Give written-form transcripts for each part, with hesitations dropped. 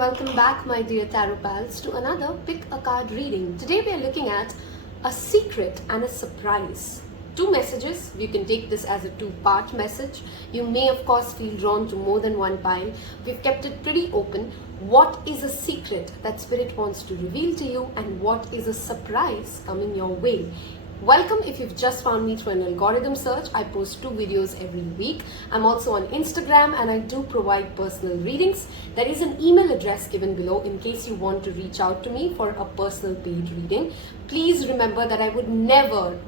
Welcome back, my dear Taropals, to another Pick a Card reading. Today we are looking at a secret and a surprise. Two messages. You can take this as a two-part message. You may of course feel drawn to more than one pile. We've kept it pretty open. What is a secret that Spirit wants to reveal to you, and what is a surprise coming your way? Welcome if you've just found me through an algorithm search. I post 2 videos every week. I'm also on Instagram and I do provide personal readings. There is an email address given below in case you want to reach out to me for a personal paid reading. Please remember that I would never,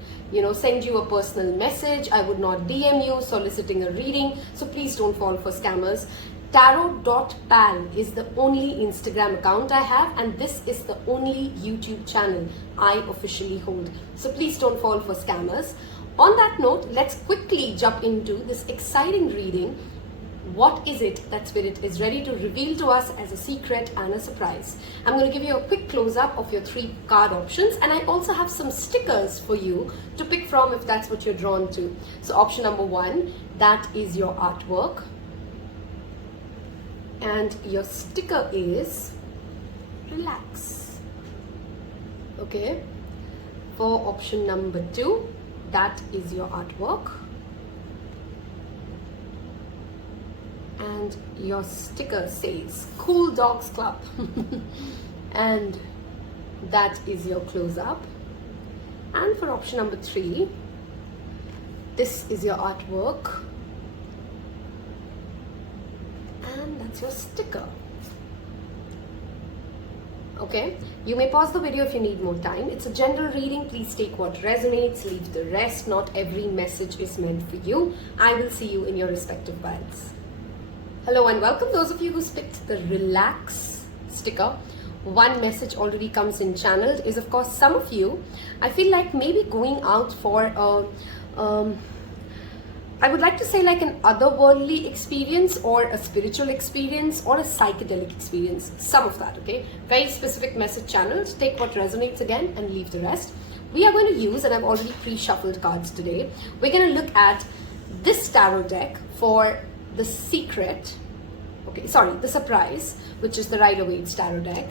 send you a personal message. I would not DM you soliciting a reading. So please don't fall for scammers. Tarot.pal is the only Instagram account I have, and this is the only YouTube channel I officially hold. So please don't fall for scammers. On that note, let's quickly jump into this exciting reading. What is it that Spirit is ready to reveal to us as a secret and a surprise? I'm going to give you a quick close-up of your 3 card options, and I also have some stickers for you to pick from if that's what you're drawn to. So option number 1, that is your artwork. And your sticker is relax. Okay. For option number 2, that is your artwork. And your sticker says Cool Dogs Club. And that is your close-up. And for option number 3, this is your artwork. And that's your sticker. Okay, you may pause the video if you need more time. It's a general reading. Please take what resonates, leave the rest. Not every message is meant for you. I will see you in your respective piles. Hello and welcome. Those of you who picked the relax sticker, one message already comes in channeled is of course some of you, I feel like maybe going out for a I would like to say like an otherworldly experience or a spiritual experience or a psychedelic experience. Some of that, okay? Very specific message channels. Take what resonates again and leave the rest. We are going to use, and I've already pre-shuffled cards today, we're going to look at this tarot deck for the secret, the surprise, which is the Rider-Waite's tarot deck.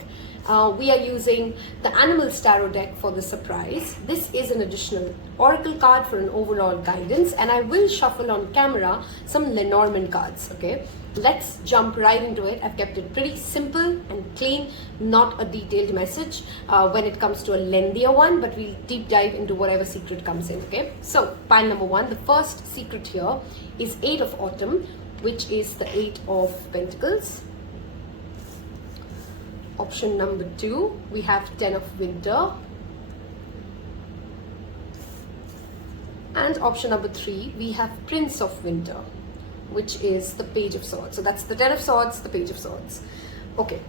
We are using the Animals tarot deck for the surprise. This is an additional oracle card for an overall guidance, and I will shuffle on camera some Lenormand cards. Okay, let's jump right into it. I've kept it pretty simple and clean, not a detailed message when it comes to a lengthier one, but we'll deep dive into whatever secret comes in. Okay, so pile number 1, the first secret here is 8 of Autumn, which is the 8 of Pentacles. Option number 2, we have 10 of Winter. And option number 3, we have Prince of Winter, which is the Page of Swords. So that's the 10 of Swords, the Page of Swords. Okay.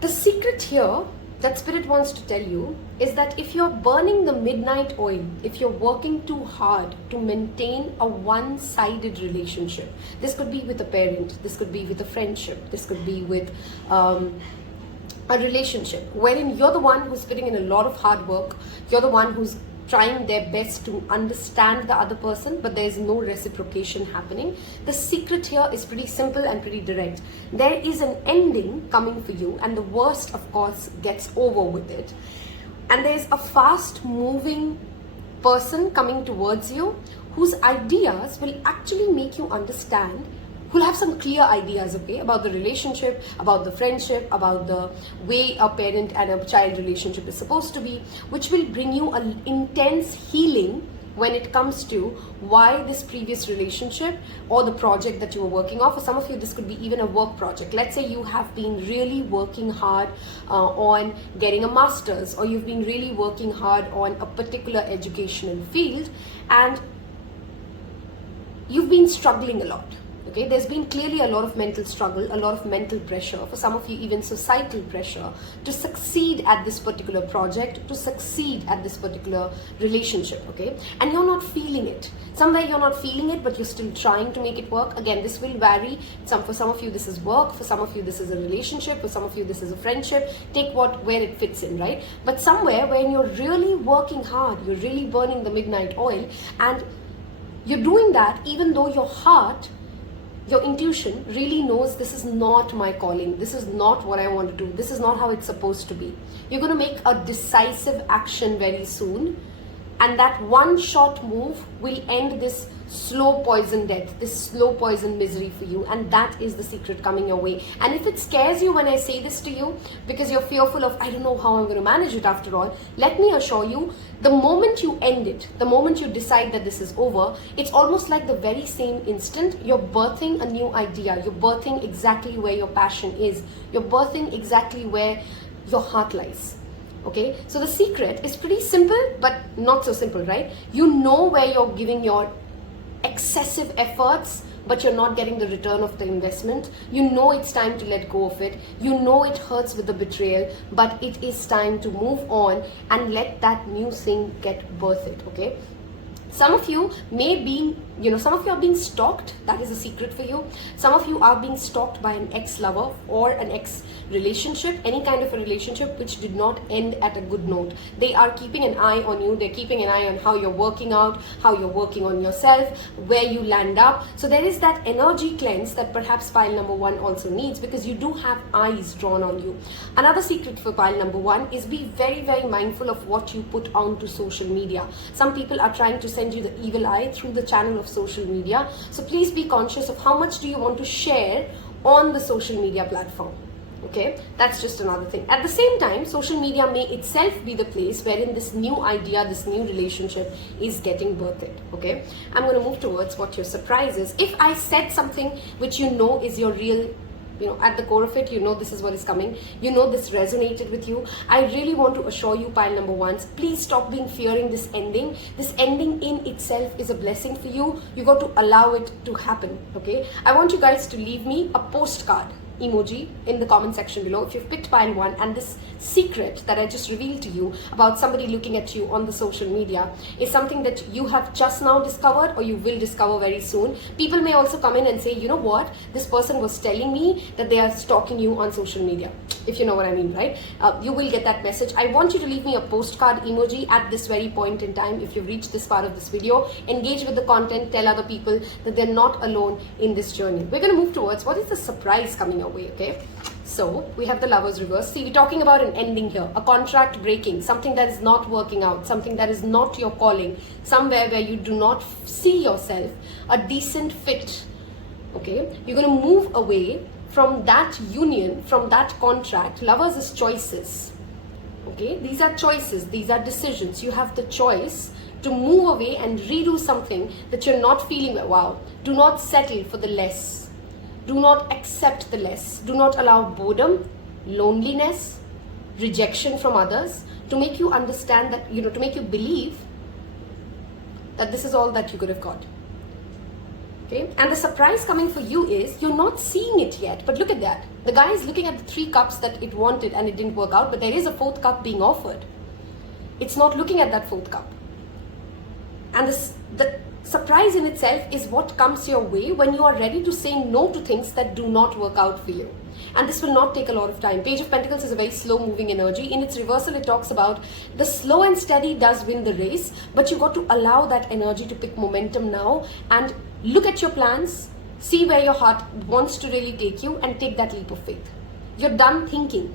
The secret here that Spirit wants to tell you is that if you're burning the midnight oil, if you're working too hard to maintain a one-sided relationship, this could be with a parent, this could be with a friendship, this could be with a relationship wherein you're the one who's putting in a lot of hard work, you're the one who's trying their best to understand the other person, but there's no reciprocation happening. The secret here is pretty simple and pretty direct. There is an ending coming for you, and the worst, of course, gets over with it. And there's a fast moving person coming towards you whose ideas will actually make you understand, who'll have some clear ideas, okay, about the relationship, about the friendship, about the way a parent and a child relationship is supposed to be, which will bring you an intense healing when it comes to why this previous relationship or the project that you were working on. For some of you, this could be even a work project. Let's say you have been really working hard on getting a master's, or you've been really working hard on a particular educational field, and you've been struggling a lot. Okay, there's been clearly a lot of mental struggle, a lot of mental pressure, for some of you even societal pressure to succeed at this particular project, to succeed at this particular relationship, okay? And you're not feeling it. Somewhere you're not feeling it, but you're still trying to make it work. Again, this will vary. For some of you, this is work. For some of you, this is a relationship. For some of you, this is a friendship. Take where it fits in, right? But somewhere when you're really working hard, you're really burning the midnight oil, and You're doing that even though your heart, your intuition really knows this is not my calling. This is not what I want to do. This is not how it's supposed to be. You're going to make a decisive action very soon. And that one short move will end this slow poison death, this slow poison misery for you. And that is the secret coming your way. And if it scares you when I say this to you, because you're fearful of, I don't know how I'm going to manage it after all, let me assure you, the moment you end it, the moment you decide that this is over, it's almost like the very same instant you're birthing a new idea. You're birthing exactly where your passion is. You're birthing exactly where your heart lies. Okay, so the secret is pretty simple, but not so simple, right? You know where you're giving your excessive efforts, but you're not getting the return of the investment. You know it's time to let go of it. You know it hurts with the betrayal, but it is time to move on and let that new thing get birthed, okay? Some of you may be, some of you are being stalked. That is a secret for you. Some of you are being stalked by an ex-lover or an ex-relationship, any kind of a relationship which did not end at a good note. They are keeping an eye on you. They're keeping an eye on how you're working out, how you're working on yourself, where you land up. So there is that energy cleanse that perhaps pile number 1 also needs, because you do have eyes drawn on you. Another secret for pile number 1 is be very, very mindful of what you put onto social media. Some people are trying to send you the evil eye through the channel of social media. So please be conscious of how much do you want to share on the social media platform. Okay, that's just another thing. At the same time, social media may itself be the place wherein this new idea, this new relationship is getting birthed. Okay, I'm going to move towards what your surprise is. If I said something which you know is your real, at the core of it, this is what is coming, this resonated with you, I really want to assure you, pile number 1s, please stop fearing this ending. This ending in itself is a blessing for you. You got to allow it to happen. Okay, I want you guys to leave me a postcard emoji in the comment section below if you've picked pile 1, and this secret that I just revealed to you about somebody looking at you on the social media is something that you have just now discovered or you will discover very soon. People may also come in and say, you know what, this person was telling me that they are stalking you on social media, if you know what I mean, right? You will get that message. I want you to leave me a postcard emoji at this very point in time. If you've reached this part of this video, engage with the content, tell other people that they're not alone in this journey. We're going to move towards what is the surprise coming your way, okay? So we have the Lovers reverse. See, we're talking about an ending here, a contract breaking, something that is not working out, something that is not your calling, somewhere where you do not see yourself a decent fit. Okay, you're going to move away from that union, from that contract. Lovers is choices. Okay, these are choices, these are decisions. You have the choice to move away and redo something that you're not feeling wow. Do not settle for the less. Do not accept the less. Do not allow boredom, loneliness, rejection from others to make you understand that, to make you believe that this is all that you could have got. Okay? And the surprise coming for you is you're not seeing it yet, but look at that. The guy is looking at the 3 cups that it wanted and it didn't work out, but there is a 4th cup being offered. It's not looking at that 4th cup. And the surprise in itself is what comes your way when you are ready to say no to things that do not work out for you. And this will not take a lot of time. Page of Pentacles is a very slow moving energy. In its reversal, it talks about the slow and steady does win the race, but you got to allow that energy to pick momentum now and look at your plans, see where your heart wants to really take you and take that leap of faith. You're done thinking.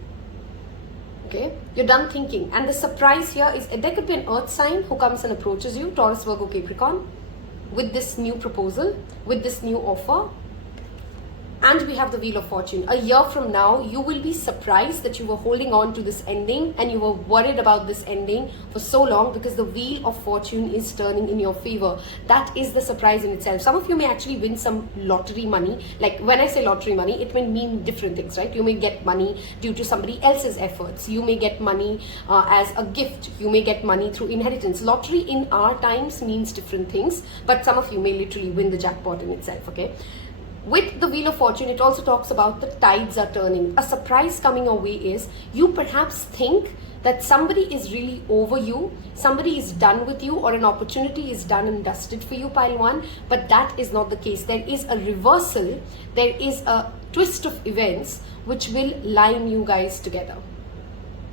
Okay, you're done thinking. And the surprise here is there could be an earth sign who comes and approaches you, Taurus, Virgo, Capricorn, with this new proposal, with this new offer. And we have the Wheel of Fortune. A year from now, you will be surprised that you were holding on to this ending and you were worried about this ending for so long because the Wheel of Fortune is turning in your favor. That is the surprise in itself. Some of you may actually win some lottery money. Like when I say lottery money, it may mean different things, right? You may get money due to somebody else's efforts. You may get money as a gift. You may get money through inheritance. Lottery in our times means different things, but some of you may literally win the jackpot in itself, okay? With the Wheel of Fortune, it also talks about the tides are turning. A surprise coming your way is you perhaps think that somebody is really over you, somebody is done with you, or an opportunity is done and dusted for you, pile 1, but that is not the case. There is a reversal, there is a twist of events which will line you guys together.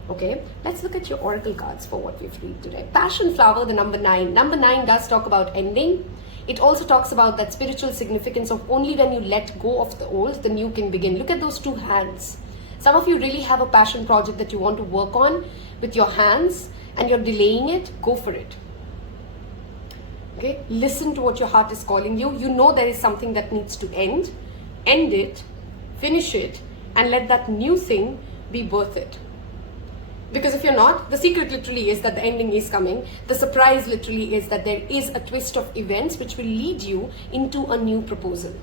Okay, let's look at your oracle cards for what we've read today. Passion Flower, the number 9. Number 9 does talk about ending. It also talks about that spiritual significance of only when you let go of the old, the new can begin. Look at those two hands. Some of you really have a passion project that you want to work on with your hands and you're delaying it. Go for it. Okay, listen to what your heart is calling you. You know there is something that needs to end. End it, finish it, and let that new thing be worth it. Because if you're not, the secret literally is that the ending is coming. The surprise literally is that there is a twist of events which will lead you into a new proposal.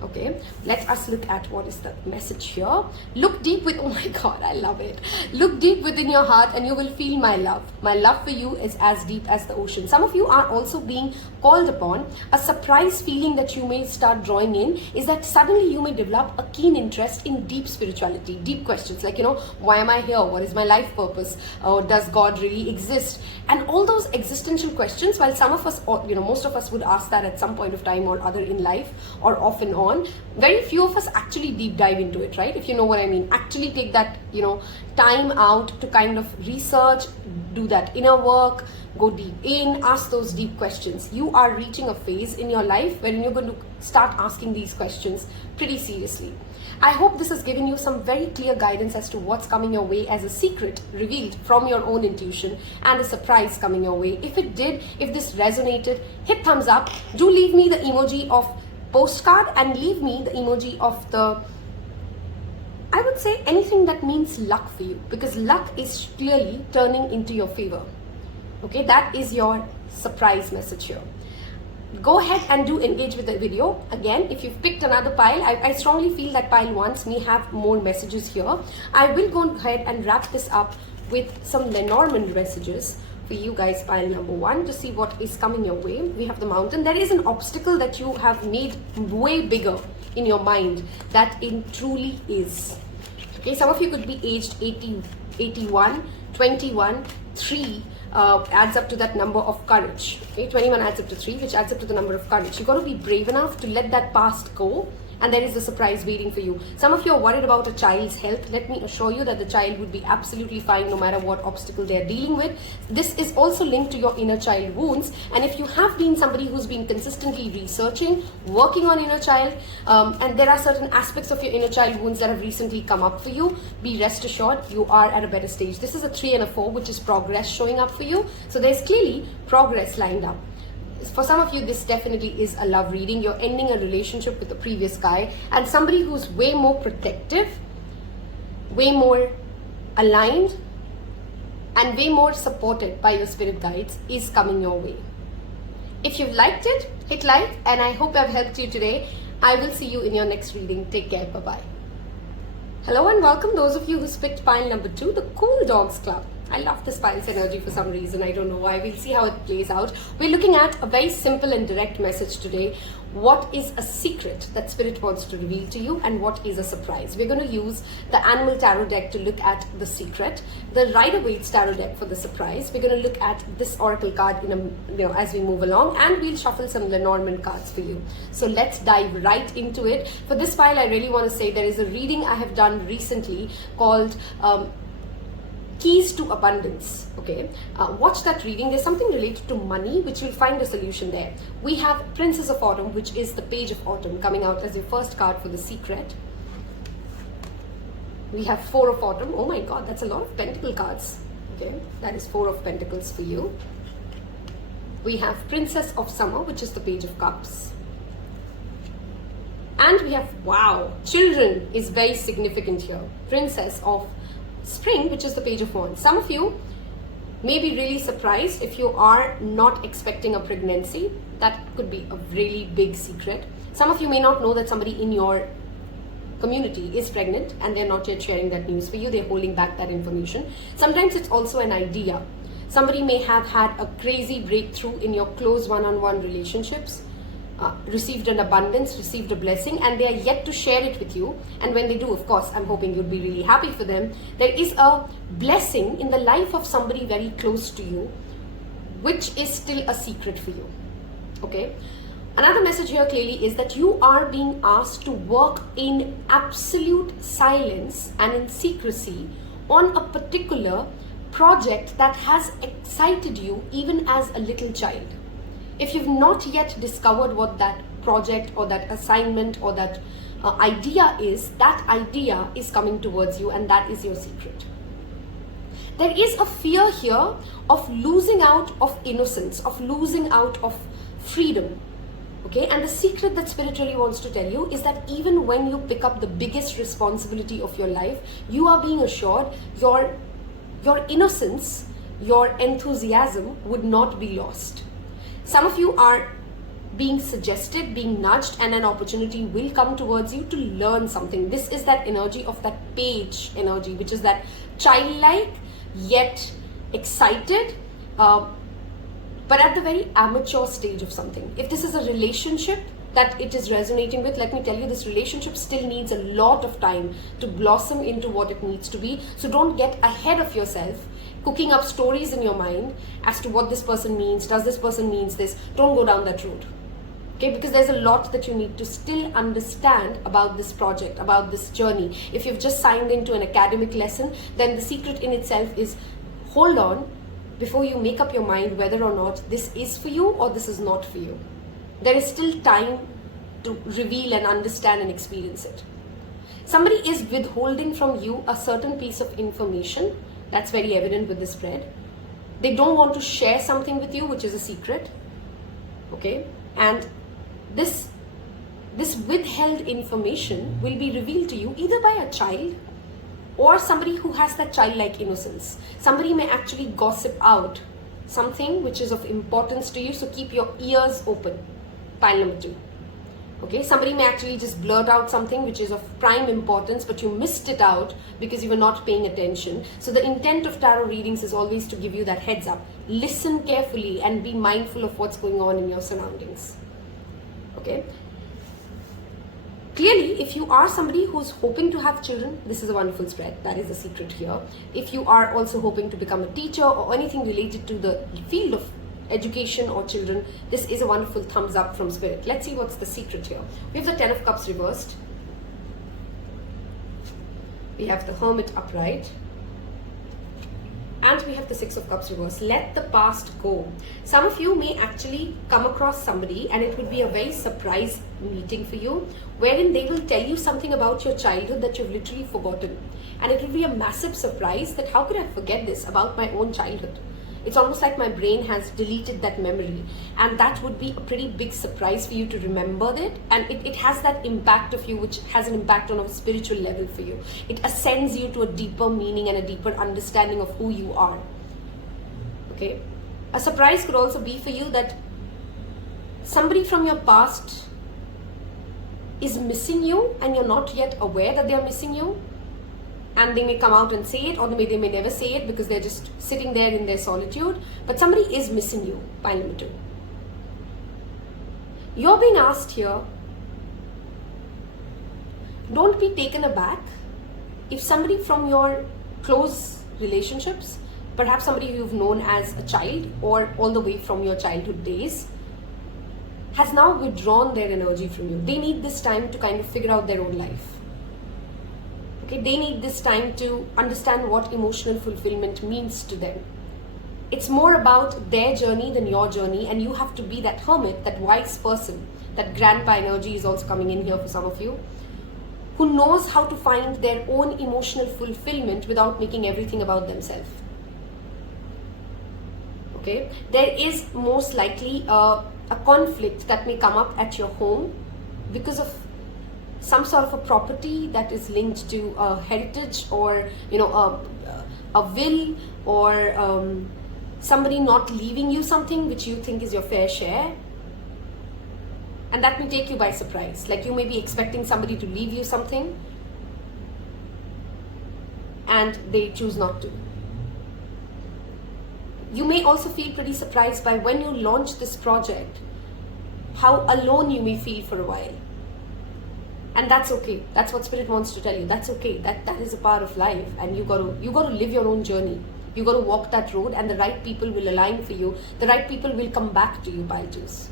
Okay, let us look at what is the message here. Look deep with, oh my God, I love it. Look deep within your heart and you will feel my love. My love for you is as deep as the ocean. Some of you are also being called upon. A surprise feeling that you may start drawing in is that suddenly you may develop a keen interest in deep spirituality, deep questions like, why am I here? What is my life purpose? Does God really exist? And all those existential questions, while some of us, or most of us would ask that at some point of time or other in life or off and on, very few of us actually deep dive into it, right? If you know what I mean, actually take that, time out to kind of research, do that inner work, go deep in, ask those deep questions. You are reaching a phase in your life wherein you're going to start asking these questions pretty seriously. I hope this has given you some very clear guidance as to what's coming your way as a secret revealed from your own intuition and a surprise coming your way. If it did, if this resonated, hit thumbs up. Do leave me the emoji of postcard and leave me the emoji of the, I would say, anything that means luck for you, because luck is clearly turning into your favor. Okay, that is your surprise message here. Go ahead and do engage with the video. Again, if you've picked another pile, I strongly feel that pile 1 may have more messages here. I will go ahead and wrap this up with some Lenormand messages for you guys, pile number 1, to see what is coming your way. We have the mountain. There is an obstacle that you have made way bigger in your mind that it truly is. Okay, some of you could be aged 80, 81, 21, 3 adds up to that number of courage. Okay, 21 adds up to 3, which adds up to the number of courage. You've got to be brave enough to let that past go, and there is a surprise waiting for you. Some of you are worried about a child's health. Let me assure you that the child would be absolutely fine no matter what obstacle they're dealing with. This is also linked to your inner child wounds, and if you have been somebody who's been consistently researching, working on inner child, and there are certain aspects of your inner child wounds that have recently come up for you, be rest assured you are at a better stage. This is a 3 and a 4, which is progress showing up for you. So there's clearly progress lined up. For some of you, this definitely is a love reading. You're ending a relationship with the previous guy, and somebody who's way more protective, way more aligned, and way more supported by your spirit guides is coming your way. If you've liked it, hit like, and I hope I've helped you today. I will see you in your next reading. Take care. Bye-bye. Hello and welcome those of you who picked pile number 2, the Cool Dogs Club. I love this pile's energy for some reason. I don't know why. We'll see how it plays out. We're looking at a very simple and direct message today. What is a secret that Spirit wants to reveal to you, and what is a surprise? We're going to use the Animal Tarot deck to look at the secret, the Rider-Waite's Tarot deck for the surprise. We're going to look at this Oracle card as we move along, and we'll shuffle some Lenormand cards for you. So let's dive right into it. For this pile, I really want to say there is a reading I have done recently called Keys to Abundance. Okay, watch that reading. There's something related to money, which you'll find a solution there. We have Princess of Autumn, which is the Page of Autumn, coming out as your first card for the secret. We have 4 of Autumn. Oh my God, that's a lot of Pentacle cards. Okay, that is 4 of Pentacles for you. We have Princess of Summer, which is the Page of Cups. And we have, wow, Children is very significant here. Princess of Spring, which is the Page of Wands. Some of you may be really surprised if you are not expecting a pregnancy. That could be a really big secret. Some of you may not know that somebody in your community is pregnant and they're not yet sharing that news for you. They're holding back that information. Sometimes it's also an idea. Somebody may have had a crazy breakthrough in your close one-on-one relationships, received an abundance, received a blessing, and they are yet to share it with you. And when they do, of course, I'm hoping you'd be really happy for them. There is a blessing in the life of somebody very close to you, which is still a secret for you. Okay? Another message here clearly is that you are being asked to work in absolute silence and in secrecy on a particular project that has excited you even as a little child. If you've not yet discovered what that project or that assignment or that idea is, that idea is coming towards you, and that is your secret. There is a fear here of losing out of innocence, of losing out of freedom. Okay, and the secret that Spirit really wants to tell you is that even when you pick up the biggest responsibility of your life, you are being assured your innocence, your enthusiasm would not be lost. Some of you are being suggested, being nudged, and an opportunity will come towards you to learn something. This is that energy of that page energy, which is that childlike yet excited, but at the very amateur stage of something. If this is a relationship that it is resonating with, let me tell you, this relationship still needs a lot of time to blossom into what it needs to be. So don't get ahead of yourself, cooking up stories in your mind as to what this person means. Does this person means this? Don't go down that road. Okay, because there's a lot that you need to still understand about this project, about this journey. If you've just signed into an academic lesson, then the secret in itself is hold on before you make up your mind whether or not this is for you or this is not for you. There is still time to reveal and understand and experience it. Somebody is withholding from you a certain piece of information. That's very evident with this spread. They don't want to share something with you, which is a secret. Okay, and this withheld information will be revealed to you either by a child or somebody who has that childlike innocence. Somebody may actually gossip out something which is of importance to you, so keep your ears open. Pile number 2. Okay, somebody may actually just blurt out something which is of prime importance, but you missed it out because you were not paying attention. So the intent of tarot readings is always to give you that heads up. Listen carefully and be mindful of what's going on in your surroundings. Okay. Clearly, if you are somebody who's hoping to have children, this is a wonderful spread. That is the secret here. If you are also hoping to become a teacher or anything related to the field of education or children, this is a wonderful thumbs up from Spirit. Let's see what's the secret here. We have the 10 of Cups reversed. We have the Hermit upright. And we have the 6 of Cups reversed. Let the past go. Some of you may actually come across somebody and it would be a very surprise meeting for you, wherein they will tell you something about your childhood that you've literally forgotten. And it will be a massive surprise that how could I forget this about my own childhood? It's almost like my brain has deleted that memory, and that would be a pretty big surprise for you to remember that, and it has that impact of you, which has an impact on a spiritual level for you. It ascends you to a deeper meaning and a deeper understanding of who you are. Okay, a surprise could also be for you that somebody from your past is missing you and you're not yet aware that they're missing you. And they may come out and say it, or they may never say it because they're just sitting there in their solitude. But somebody is missing you. Pile number 2. You're being asked here, don't be taken aback if somebody from your close relationships, perhaps somebody you've known as a child or all the way from your childhood days, has now withdrawn their energy from you. They need this time to kind of figure out their own life. Okay, they need this time to understand what emotional fulfillment means to them. It's more about their journey than your journey, and you have to be that hermit, that wise person. That grandpa energy is also coming in here for some of you, who knows how to find their own emotional fulfillment without making everything about themselves. Okay, there is most likely a conflict that may come up at your home because of some sort of a property that is linked to a heritage, or a will, or somebody not leaving you something which you think is your fair share, and that may take you by surprise. Like you may be expecting somebody to leave you something and they choose not to. You may also feel pretty surprised by when you launch this project, how alone you may feel for a while. And that's okay. That's what Spirit wants to tell you. That's okay. That is a part of life, and you got to live your own journey. You got to walk that road, and the right people will align for you. The right people will come back to you, pile twos.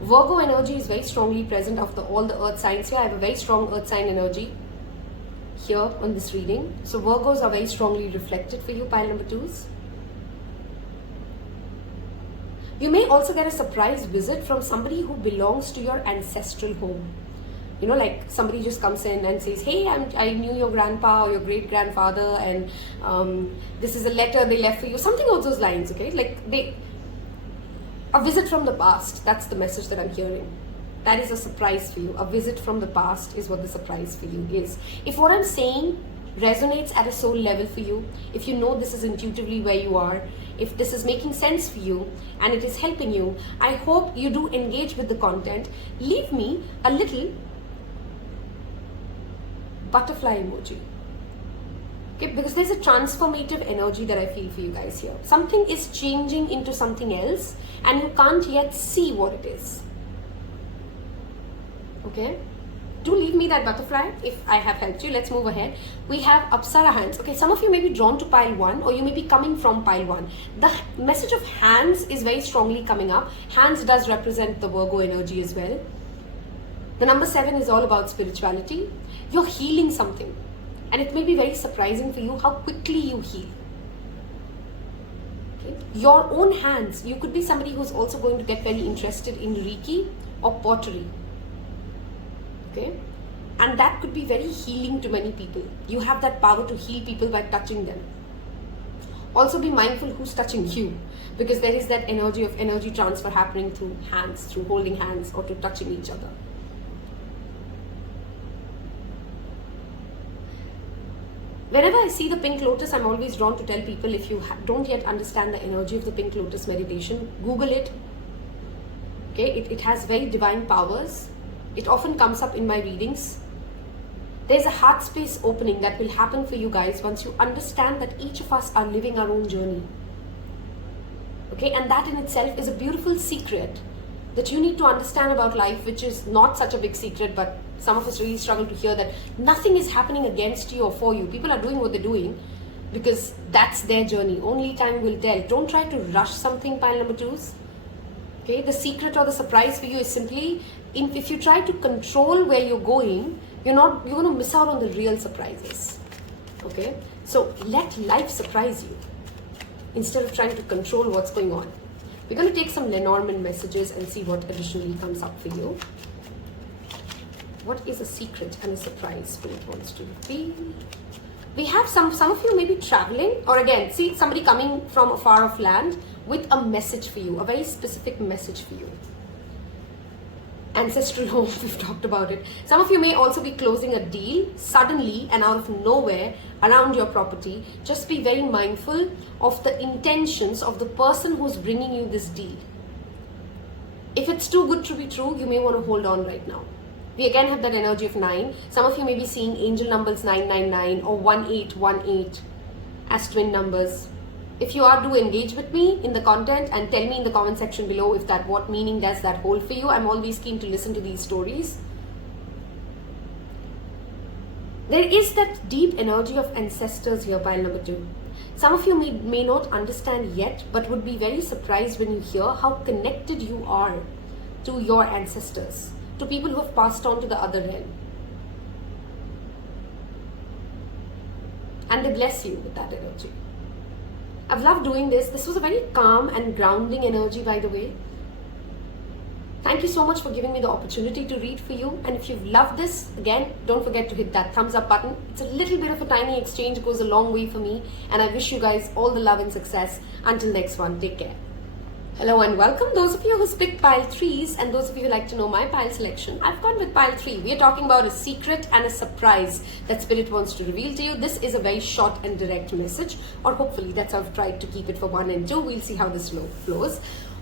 Virgo energy is very strongly present of all the earth signs here. I have a very strong earth sign energy here on this reading. So Virgos are very strongly reflected for you, pile number 2s. You may also get a surprise visit from somebody who belongs to your ancestral home. You know, like somebody just comes in and says, hey, I knew your grandpa or your great grandfather, and this is a letter they left for you, something of those lines, okay? Like a visit from the past, that's the message that I'm hearing. That is a surprise for you. A visit from the past is what the surprise for you is. If what I'm saying resonates at a soul level for you, if you know this is intuitively where you are, if this is making sense for you and it is helping you, I hope you do engage with the content. Leave me a little butterfly emoji. Okay, because there's a transformative energy that I feel for you guys here. Something is changing into something else and you can't yet see what it is. Okay? Do leave me that butterfly if I have helped you. Let's move ahead. We have Apsara hands. Okay, some of you may be drawn to pile 1 or you may be coming from pile 1. The message of hands is very strongly coming up. Hands does represent the Virgo energy as well. The number 7 is all about spirituality. You're healing something. And it may be very surprising for you how quickly you heal. Okay? Your own hands. You could be somebody who's also going to get very interested in Reiki or pottery. Okay? And that could be very healing to many people. You have that power to heal people by touching them. Also be mindful who's touching you, because there is that energy of energy transfer happening through hands, through holding hands or to touching each other. Whenever I see the pink lotus, I'm always drawn to tell people, if you don't yet understand the energy of the pink lotus meditation, Google it. Okay? It has very divine powers. It often comes up in my readings. There's a heart space opening that will happen for you guys once you understand that each of us are living our own journey. Okay, and that in itself is a beautiful secret that you need to understand about life, which is not such a big secret, but some of us really struggle to hear that nothing is happening against you or for you. People are doing what they're doing because that's their journey. Only time will tell. Don't try to rush something, pile number 2s. Okay, the secret or the surprise for you is simply, if you try to control where you're going, you're going to miss out on the real surprises. Okay, so let life surprise you instead of trying to control what's going on. We're going to take some Lenormand messages and see what additionally comes up for you. What is a secret and a surprise Spirit wants to reveal? We have some of you may be traveling, or again, see somebody coming from a far off land with a message for you, a very specific message for you. Ancestral home, we've talked about it. Some of you may also be closing a deal suddenly and out of nowhere around your property. Just be very mindful of the intentions of the person who's bringing you this deal. If it's too good to be true, you may want to hold on right now. We again have that energy of 9. Some of you may be seeing angel numbers 999 or 1818 as twin numbers. If you are, do engage with me in the content and tell me in the comment section below if what meaning does that hold for you. I'm always keen to listen to these stories. There is that deep energy of ancestors here, pile number 2. Some of you may not understand yet, but would be very surprised when you hear how connected you are to your ancestors, to people who have passed on to the other realm. And they bless you with that energy. I've loved doing this. This was a very calm and grounding energy, by the way. Thank you so much for giving me the opportunity to read for you. And if you've loved this, again, don't forget to hit that thumbs up button. It's a little bit of a tiny exchange. It goes a long way for me. And I wish you guys all the love and success. Until next one, take care. Hello and welcome. Those of you who picked pile 3s and those of you who like to know my pile selection, I've gone with pile 3. We are talking about a secret and a surprise that Spirit wants to reveal to you. This is a very short and direct message, or hopefully that's how I've tried to keep it for 1 and 2. We'll see how this flows.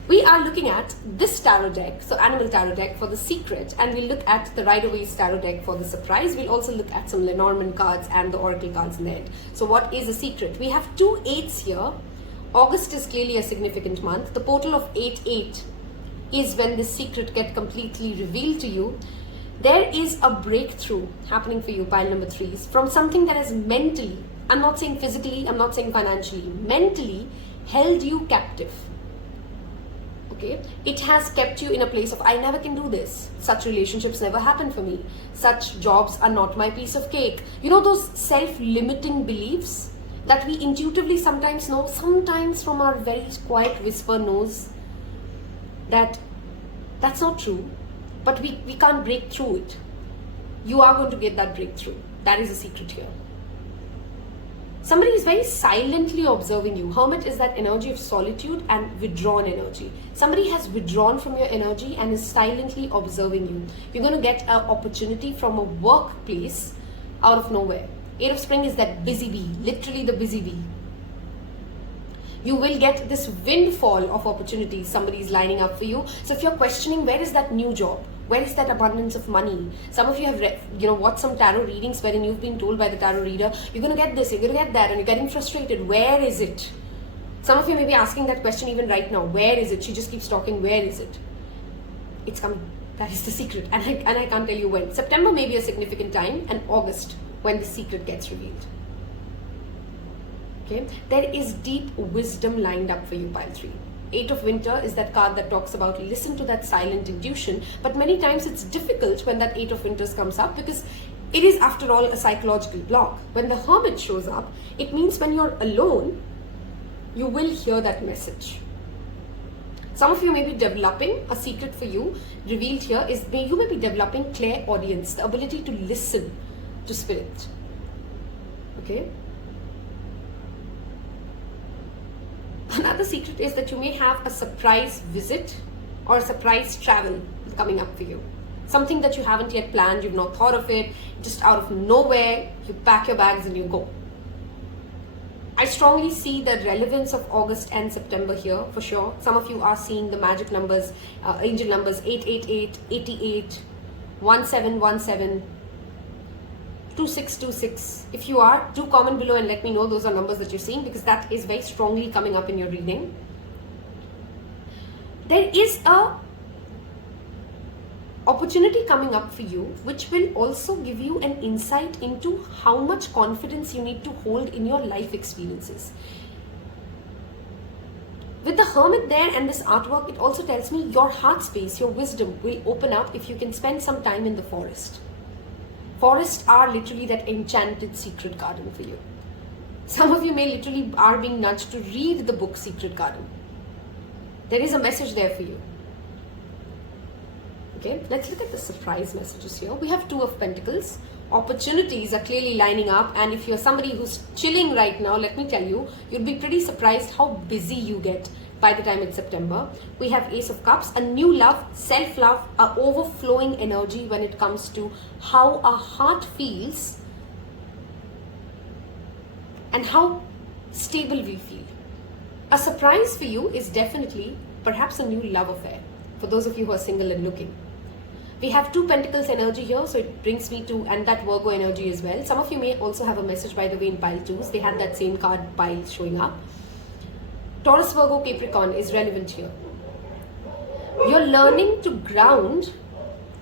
We are looking at this tarot deck, so Animal Tarot deck for the secret, and we'll look at the Rider-Waite Tarot deck for the surprise. We'll also look at some Lenormand cards and the Oracle cards in the end. So what is a secret? We have 2 8s here. August is clearly a significant month. The portal of 8-8 is when this secret gets completely revealed to you. There is a breakthrough happening for you, pile number 3s, from something that has mentally, I'm not saying physically, I'm not saying financially, mentally held you captive. Okay? It has kept you in a place of, I never can do this. Such relationships never happen for me. Such jobs are not my piece of cake. You know those self-limiting beliefs that we intuitively sometimes know, sometimes from our very quiet whisper knows, that that's not true, but we can't break through it. You are going to get that breakthrough. That is the secret here. Somebody is very silently observing you. Hermit is that energy of solitude and withdrawn energy. Somebody has withdrawn from your energy and is silently observing you. You're going to get an opportunity from a workplace out of nowhere. Eight of Spring is that busy bee, literally the busy bee. You will get this windfall of opportunities. Somebody is lining up for you. So if you're questioning, where is that new job? Where is that abundance of money? Some of you have watched some tarot readings wherein you've been told by the tarot reader, you're going to get this, you're going to get that, and you're getting frustrated. Where is it? Some of you may be asking that question even right now. Where is it? She just keeps talking. Where is it? It's coming. That is the secret. And I can't tell you when. September may be a significant time, and August when the secret gets revealed. Okay? There is deep wisdom lined up for you, pile 3. Eight of Winter is that card that talks about listen to that silent intuition, but many times it's difficult when that Eight of Winters comes up because it is after all a psychological block. When the Hermit shows up, it means when you're alone, you will hear that message. Some of you may be developing, a secret for you revealed here is you may be developing clairaudience, the ability to listen to spirit. Okay? Another secret is that you may have a surprise visit or a surprise travel coming up for you. Something that you haven't yet planned, you've not thought of it, just out of nowhere, you pack your bags and you go. I strongly see the relevance of August and September here for sure. Some of you are seeing the magic numbers, angel numbers 888, 88, 1717, 2626. If you are, do comment below and let me know those are numbers that you're seeing, because that is very strongly coming up in your reading. There is a opportunity coming up for you which will also give you an insight into how much confidence you need to hold in your life experiences. With the Hermit there and this artwork, it also tells me your heart space, your wisdom will open up if you can spend some time in the forest. Forests are literally that enchanted secret garden for you. Some of you may literally are being nudged to read the book Secret Garden. There is a message there for you. Okay, let's look at the surprise messages here. We have Two of Pentacles. Opportunities are clearly lining up, and if you're somebody who's chilling right now, let me tell you, you'll be pretty surprised how busy you get by the time it's September. We have Ace of Cups, a new love, self-love, a overflowing energy when it comes to how our heart feels and how stable we feel. A surprise for you is definitely perhaps a new love affair for those of you who are single and looking. We have Two Pentacles energy here, so it brings me to, and that Virgo energy as well. Some of you may also have a message, by the way, in pile 2s. They had that same card pile showing up. Taurus, Virgo, Capricorn is relevant here. You're learning to ground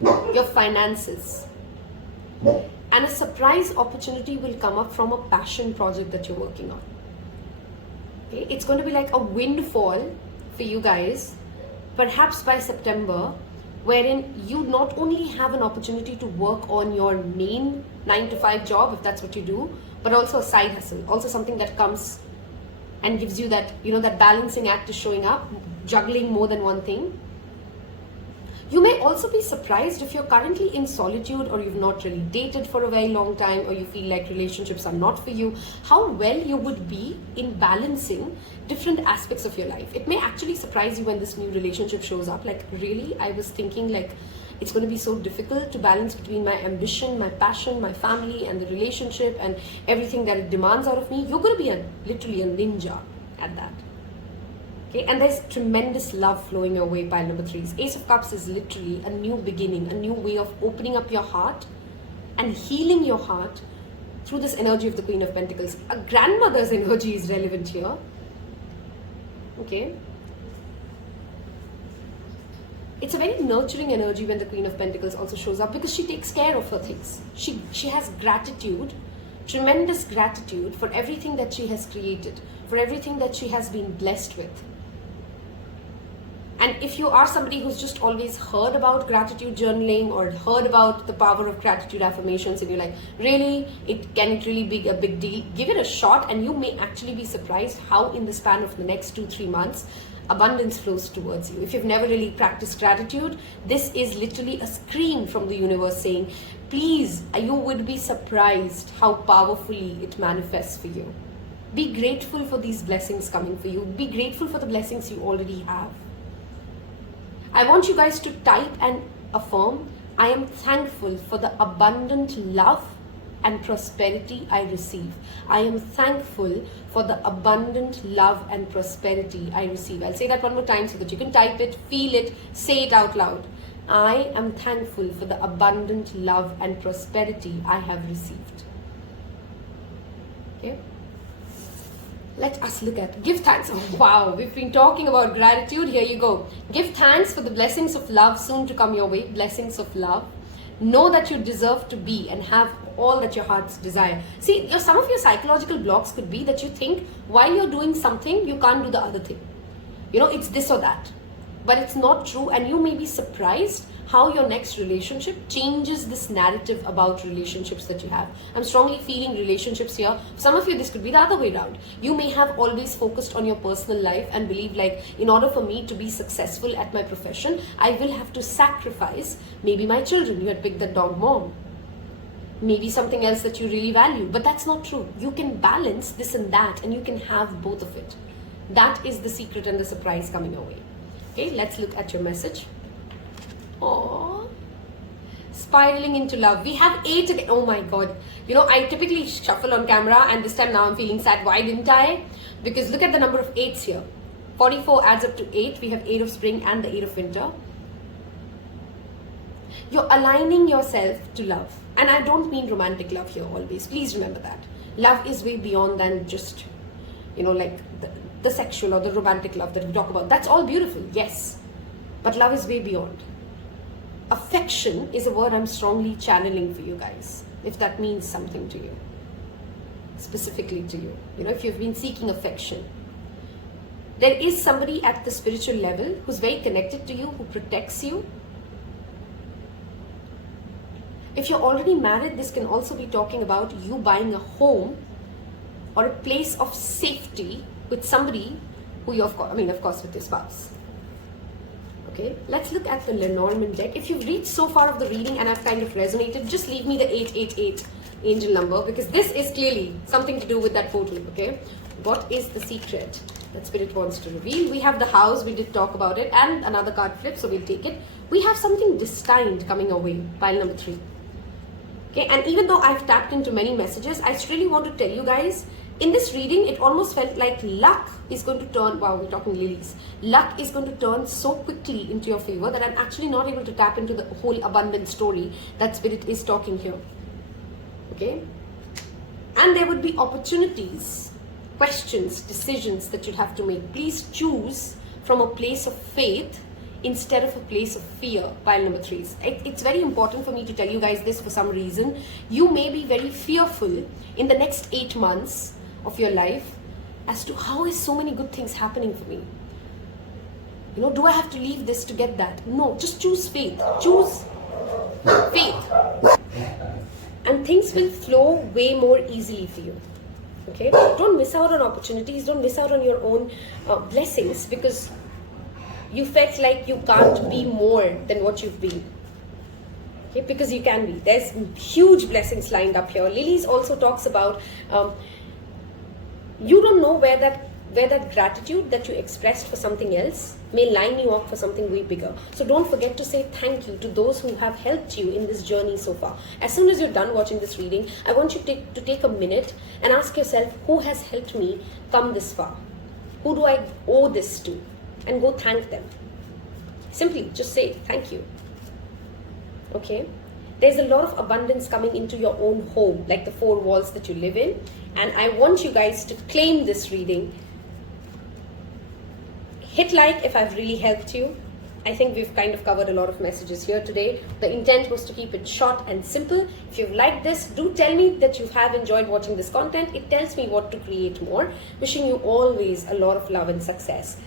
your finances, and a surprise opportunity will come up from a passion project that you're working on. Okay? It's going to be like a windfall for you guys, perhaps by September, wherein you not only have an opportunity to work on your main 9-to-5 job, if that's what you do, but also a side hustle, also something that comes and gives you that, that balancing act is showing up, juggling more than one thing. You may also be surprised if you're currently in solitude, or you've not really dated for a very long time, or you feel like relationships are not for you, how well you would be in balancing different aspects of your life. It may actually surprise you when this new relationship shows up. Like, really, I was thinking like it's going to be so difficult to balance between my ambition, my passion, my family, and the relationship and everything that it demands out of me. You're going to be literally a ninja at that. Okay, and there's tremendous love flowing your way, pile number 3s. Ace of Cups is literally a new beginning, a new way of opening up your heart and healing your heart through this energy of the Queen of Pentacles. A grandmother's energy is relevant here. Okay. It's a very nurturing energy when the Queen of Pentacles also shows up, because she takes care of her things. She has gratitude, tremendous gratitude for everything that she has created, for everything that she has been blessed with. And if you are somebody who's just always heard about gratitude journaling or heard about the power of gratitude affirmations, and you're like, really, can it really be a big deal? Give it a shot, and you may actually be surprised how in the span of the next 2-3 months, abundance flows towards you. If you've never really practiced gratitude, this is literally a scream from the universe saying, please, you would be surprised how powerfully it manifests for you. Be grateful for these blessings coming for you. Be grateful for the blessings you already have. I want you guys to type and affirm, I am thankful for the abundant love and prosperity I receive. I am thankful for the abundant love and prosperity I receive. I'll say that one more time so that you can type it, feel it, say it out loud. I am thankful for the abundant love and prosperity I have received. Okay? Let us look at, give thanks. Oh, wow, we've been talking about gratitude. Here you go. Give thanks for the blessings of love soon to come your way. Blessings of love. Know that you deserve to be and have all that your hearts desire. See, some of your psychological blocks could be that you think while you're doing something, you can't do the other thing. You know, it's this or that. But it's not true, and you may be surprised how your next relationship changes this narrative about relationships that you have. I'm strongly feeling relationships here. For some of you, this could be the other way around. You may have always focused on your personal life and believe like, in order for me to be successful at my profession, I will have to sacrifice maybe my children. You had picked the dog mom. Maybe something else that you really value. But that's not true. You can balance this and that, and you can have both of it. That is the secret and the surprise coming your way. Okay, let's look at your message. Aww. Spiraling into love. We have 8 again. Oh my god. You know, I typically shuffle on camera, and this time now I'm feeling sad. Why didn't I? Because look at the number of 8s here. 44 adds up to 8. We have 8 of spring and the 8 of winter. You're aligning yourself to love. And I don't mean romantic love here always. Please remember that. Love is way beyond than just, you know, like the sexual or the romantic love that we talk about. That's all beautiful, yes. But love is way beyond. Affection is a word I'm strongly channeling for you guys, if that means something to you, specifically to you. You know, if you've been seeking affection, there is somebody at the spiritual level who's very connected to you, who protects you. If you're already married, this can also be talking about you buying a home or a place of safety with somebody who you, of course, with your spouse. Okay, let's look at the Lenormand deck. If you've reached so far of the reading and I've kind of resonated, just leave me the 888 angel number, because this is clearly something to do with that portal, okay? What is the secret that Spirit wants to reveal? We have the house, we did talk about it, and another card flip, so we'll take it. We have something destined coming our way, pile number 3. Okay, and even though I've tapped into many messages, I really want to tell you guys, in this reading, it almost felt like luck is going to turn, wow, we're talking lilies. Luck is going to turn so quickly into your favor that I'm actually not able to tap into the whole abundant story that Spirit is talking here. Okay? And there would be opportunities, questions, decisions that you'd have to make. Please choose from a place of faith instead of a place of fear, pile number 3. It's very important for me to tell you guys this for some reason. You may be very fearful in the next 8 months of your life as to how is so many good things happening for me. You know, do I have to leave this to get that? No, just choose faith. Choose faith. And things will flow way more easily for you. Okay? Don't miss out on opportunities. Don't miss out on your own blessings because you felt like you can't be more than what you've been. Okay? Because you can be. There's huge blessings lined up here. Lilies also talks about you don't know where that gratitude that you expressed for something else may line you up for something way bigger. So don't forget to say thank you to those who have helped you in this journey so far. As soon as you're done watching this reading, I want you to take a minute and ask yourself, who has helped me come this far? Who do I owe this to? And go thank them. Simply just say thank you. Okay? There's a lot of abundance coming into your own home, like the 4 walls that you live in. And I want you guys to claim this reading. Hit like if I've really helped you. I think we've kind of covered a lot of messages here today. The intent was to keep it short and simple. If you've liked this, do tell me that you have enjoyed watching this content. It tells me what to create more. Wishing you always a lot of love and success.